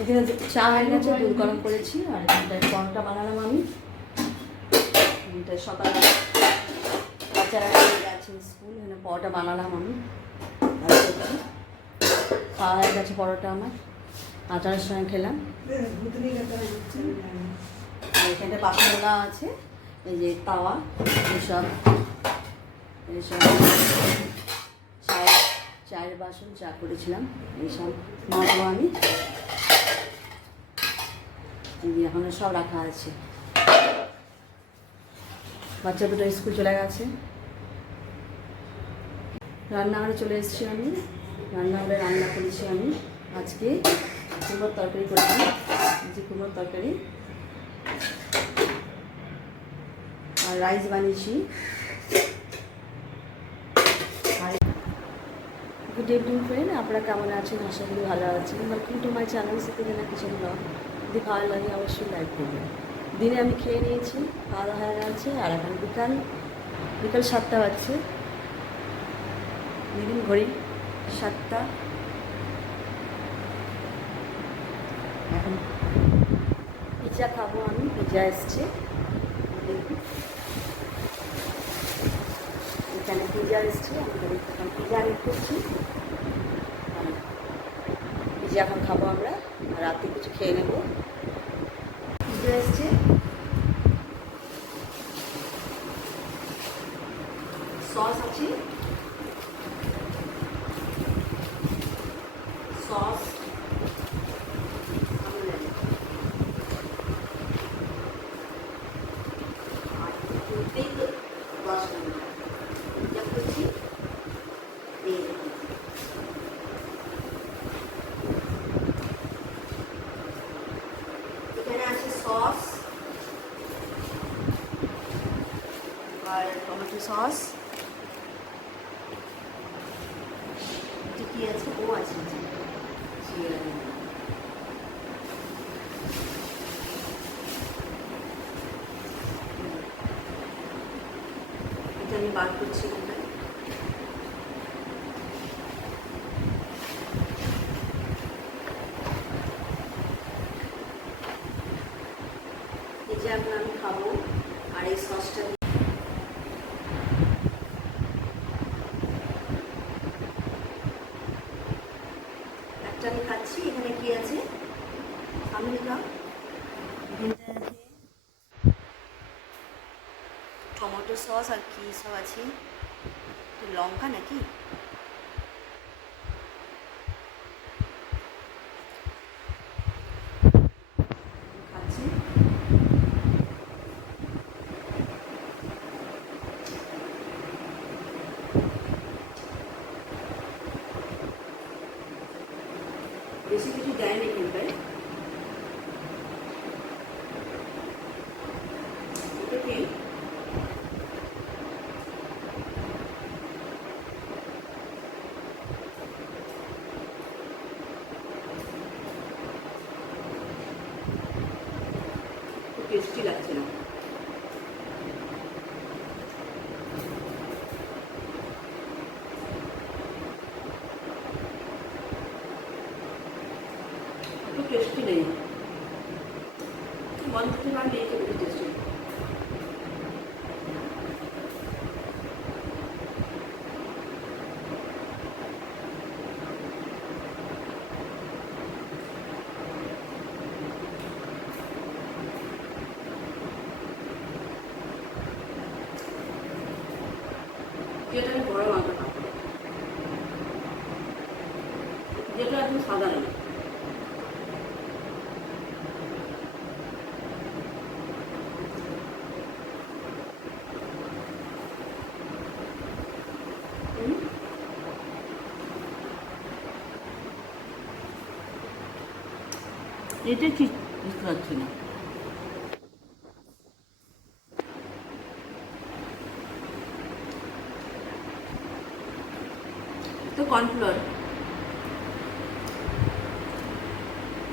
এখানে চা হয়ে গেছে, দুধ গরম করেছি, আর এখানটায় পরোটা বানালাম আমি। সকালে বাচ্চারা গেছে স্কুল, এখানে পরোটা বানালাম আমি। খাওয়া হয়ে গেছে পরোটা আমার, 8টার সময় খেলাম। আর এখানটা বাসনগুলো আছে, এই যে তাওয়া, এইসব চায়ের বাসন, চা করেছিলাম, এইসব মাজবো আমি। এখনো সব রাখা আছে। বাচ্চা দুটো স্কুল চলে গেছে। রান্নাঘরে চলে এসেছি আমি, রান্নাঘরে রান্না করেছি আমি আজকে কুমড়োর তরকারি করেছি, যে কুমড়োর তরকারি, আর রাইস বানিয়েছি। আর গুড ইভিনিং ফ্রেন্ড, আপনারা কেমন আছেন? আশা করি ভালো আছেন। ওয়েলকাম টু মাই চ্যানেল সিটিজেনা কিচেন ব্লগ। যদি ভালো লাগে অবশ্যই লাইক করবেন। দিনে আমি খেয়ে নিয়েছি, খাওয়া দাওয়া হয়ে গেছে, আর এখন বিকাল 7টা বাজছে। দিন ঘড়ি 7টা। এখন পিৎজা খাবো আমি, পিৎজা এসছে, দেখুন এখানে পিৎজা এসছে। আমি এখন পিৎজা আনি করছি, পিৎজা এখন খাবো আমরা, আর রাতে কিছু খেয়ে নেবো। পিৎজা এসছে, সস আছে, সস এখানে আছে সস আর টমেটো সস। এটা কি আছে? ও আছে, এটা আমি বার করছি। এই যে এখন আমি খাবো, আর এই সসটা একটা আমি খাচ্ছি। এখানে কি আছে? আমেরিকা, টমেটো সস, আর কি সব আছে, লঙ্কা নাকি, খাচ্ছি। বেশি কিছু দেয়নি কিন্তু, এটা কি? টেস্টি লাগছে না। একটু টেস্টি নেই, মন থেকে না নিয়ে একটু টেস্টি। যেটা আমি বড় মাংস খাবো, যেটা একদম সাধারণ। এটা ঠিক বুঝতে পারছি না। তো কর্নফ্লোর,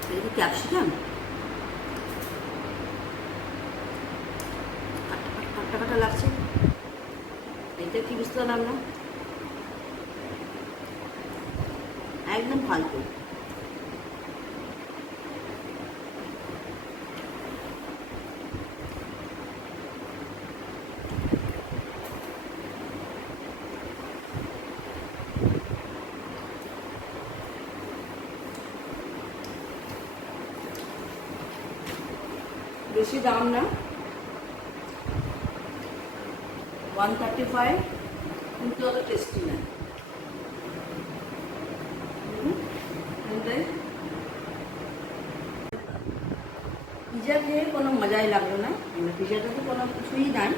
এটা কি ক্যাপসিকাম? কাটা কাটা লাগছে, এটা কি বুঝতে পারলাম না, একদম ফালতু। বেশি দাম না, 135, কিন্তু অত টেস্টি না। পিজা খেয়ে কোনো মজাই লাগলো না, মানে পিজাটাতে কোনো কিছুই নাই,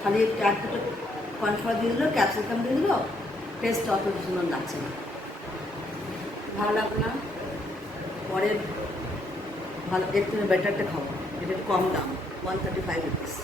খালি চার দুটো কর্নফ্লাওয়ার দিয়ে দিল, ক্যাপসিকাম দিয়ে দিল, টেস্ট অত সুন্দর লাগছে না, ভালো লাগলো না। পরে ভালো এর থেকে বেটারটা খাবো, এটা একটু কম দাম, 135 রুপিস।